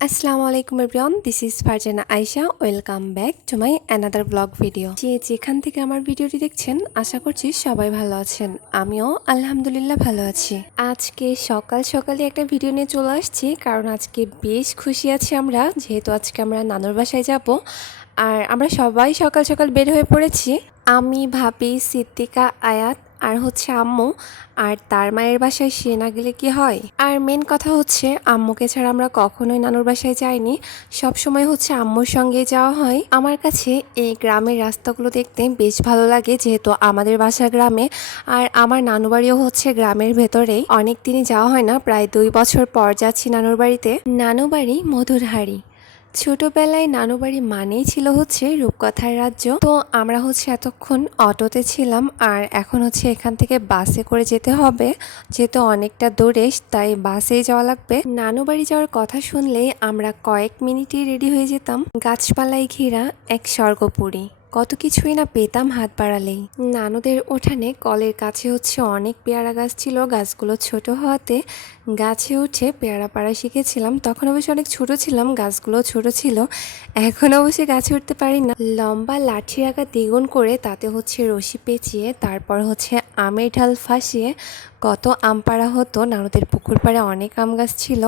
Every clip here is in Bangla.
আসসালামু আলাইকুম everyone, this is Farzana Ayesha. Welcome back to my another blog video. যেখান থেকে আমার ভিডিওটি দেখছেন, আশা করছি সবাই ভালো আছেন। আমিও আলহামদুলিল্লাহ ভালো আছি। আজকে সকাল সকালে একটা ভিডিও নিয়ে চলে আসছি, কারণ আজকে বেশ খুশি আছি আমরা, যেহেতু আজকে আমরা নানুর বাসায় যাব। আর আমরা সবাই সকাল সকাল বের হয়ে পড়েছি। আমি, ভাবি, সিদ্দিকা, আয়াত আর হচ্ছে আম্মু। আর তার মায়ের বাসায় সে না গেলে কি হয়। আর মেন কথা হচ্ছে, আম্মুকে ছাড়া আমরা কখনোই নানুর বাসায় যাইনি। সব সময় হচ্ছে আম্মুর সঙ্গে যাওয়া হয়। আমার কাছে এই গ্রামের রাস্তাগুলো দেখতে বেশ ভালো লাগে, যেহেতু আমাদের বাসা গ্রামে। আর আমার নানু বাড়িও হচ্ছে গ্রামের ভেতরেই। অনেক দিনই যাওয়া হয় না, প্রায় 2 বছর পর যাচ্ছি নানুর বাড়িতে। নানু বাড়ি মধুরহারি। ছোটবেলায় নানু বাড়ি মানেই ছিল হচ্ছে রূপকথার রাজ্য। তো আমরা হচ্ছে এতক্ষণ অটোতে ছিলাম, আর এখন হচ্ছে এখান থেকে বাসে করে যেতে হবে, যেহেতু অনেকটা দূরে, তাই বাসেই যাওয়া লাগবে। নানু বাড়ি যাওয়ার কথা শুনলেই আমরা কয়েক মিনিটেই রেডি হয়ে যেতাম। গাছপালায় ঘেরা এক স্বর্গপুরী, কত কিছুই না পেতাম হাত বাড়ালেই। নানুদের উঠানে কলের কাছে হচ্ছে অনেক পেয়ারা গাছ ছিল। গাছগুলো ছোট হওয়াতে গাছে উঠে পেয়ারা পাড়া শিখেছিলাম। তখন অবশ্য অনেক ছোট ছিলাম, গাছগুলো ছোট ছিল। এখন অবশ্যই গাছে উঠতে পারি না। লম্বা লাঠির আঁকা দ্বিগুণ করে তাতে হচ্ছে রশি পেঁচিয়ে, তারপর হচ্ছে আমের ঢাল ফাঁসিয়ে কত আম পাড়া হতো। নানুদের পুকুর পাড়ে অনেক আম গাছ ছিল।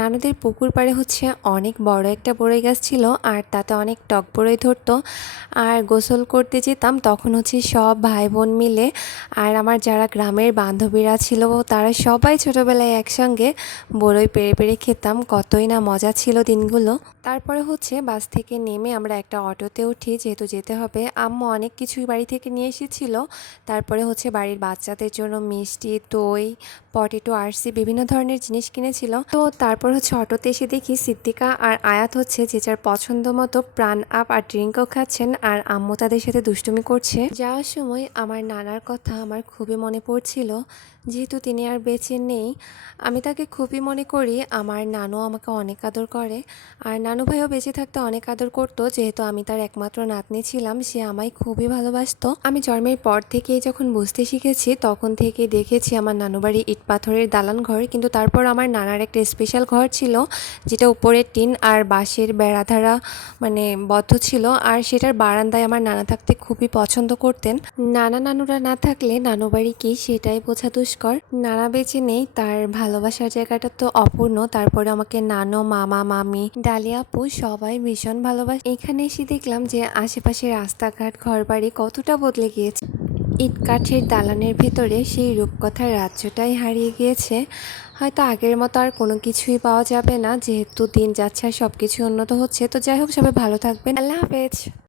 নানুদের পুকুর পাড়ে হচ্ছে অনেক বড় একটা বড়ই গাছ ছিল, আর তাতে অনেক টক বড়ই ধরতো। আর গোসল করতে যেতাম তখন হচ্ছে সব ভাই বোন মিলে। আর আমার যারা গ্রামের বান্ধবীরা ছিল, তারা সবাই ছোটোবেলায় একসঙ্গে বড়ই পেড়ে পেড়ে খেতাম। কতই না মজা ছিল দিনগুলো। তারপরে হচ্ছে বাস থেকে নেমে আমরা একটা অটোতে উঠি, যেহেতু যেতে হবে। আম্মু অনেক কিছুই বাড়ি থেকে নিয়ে এসেছিল। তারপরে হচ্ছে বাড়ির বাচ্চাদের জন্য মিষ্টি, দই, পটেটো, আরসি, বিভিন্ন ধরনের জিনিস কিনেছিল। তো তারপর হচ্ছে অটোতে এসে দেখি সিদ্দিকা আর আয়াত হচ্ছে যে যার পছন্দ মতো প্রাণ আপ আর ড্রিঙ্কও খাচ্ছেন, আর আম্মু তাদের সাথে দুষ্টুমি করছে। যাওয়ার সময় আমার নানার কথা আমার খুবই মনে পড়ছিল, যেহেতু তিনি আর বেঁচে নেই। আমি তাকে খুবই মনে করি। আমার নানু আমাকে অনেক আদর করে, আর নানু ভাইও বেঁচে থাকতে অনেক আদর করতো, যেহেতু আমি তার একমাত্র নাতনি ছিলাম। সে আমায় খুবই ভালোবাসতো। আমি জন্মের পর থেকেই যখন বুঝতে শিখেছি, তখন থেকে দেখেছি আমার নানু বাড়ি ইট পাথরের দালান ঘর, কিন্তু তারপর আমার নানার একটা স্পেশাল ঘর ছিল, যেটা উপরে টিন আর বাঁশের বেড়াধারা মানে বদ্ধ ছিল। আর সেটার বারান্দায় আমার নানা থাকতে খুবই পছন্দ করতেন। নানুরা না থাকলে নানু বাড়ি কি সেটাই বোঝা দুষ্কর। নানা বেঁচে নেই, তার ভালোবাসার জায়গাটা তো অপূর্ণ। তারপরে আমাকে নানু, মামা, মামি, ডালিয়া আপু সবাই ভীষণ ভালোবাসে। এখানে এসে দেখলাম যে আশেপাশে রাস্তাঘাট, ঘরবাড়ি কতটা বদলে গিয়েছে। ইট কাঠের দালানের ভেতরে সেই রূপকথার রাজ্যটাই হারিয়ে গিয়েছে। হয়তো আগের মতো আর কোনো কিছুই পাওয়া যাবে না, যেহেতু দিন যাচ্ছে আর সব কিছু উন্নত হচ্ছে। তো যাই হোক, সবাই ভালো থাকবেন। আল্লাহ হাফেজ।